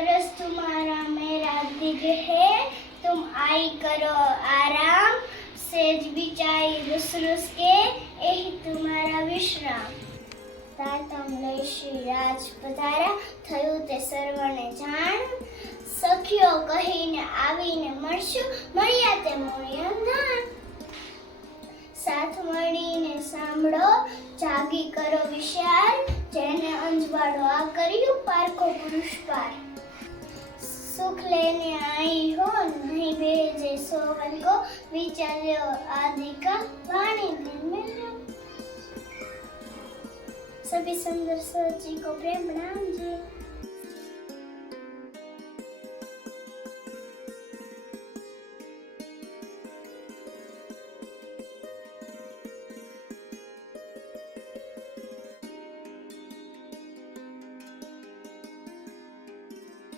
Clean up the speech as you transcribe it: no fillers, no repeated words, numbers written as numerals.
फर्ज तुम्हारा मेरा दिल है, तुम आई करो आराम, सेज बिचाई रुस रुस के यही तुम्हारा विश्राम। તાતમ લઈ શ્રી રાજ પધાર્યા, થયું તે સર્વને જાણ, સખીઓ કહીને આવીને મળશું, મળ્યા તે મોય અંધાણ। સાથ મળીને સાંભળો, જાગી કરો વિચાર, જેને અંજવાળો આ કર્યું પારખો પુરુષ પાર। સુખ લેને आई हो नहीं भेजे सोवन को, विचार्यो आदि का वाणी दिल में लो। सभी सुंदर सोची को प्रेम प्रणाम जी।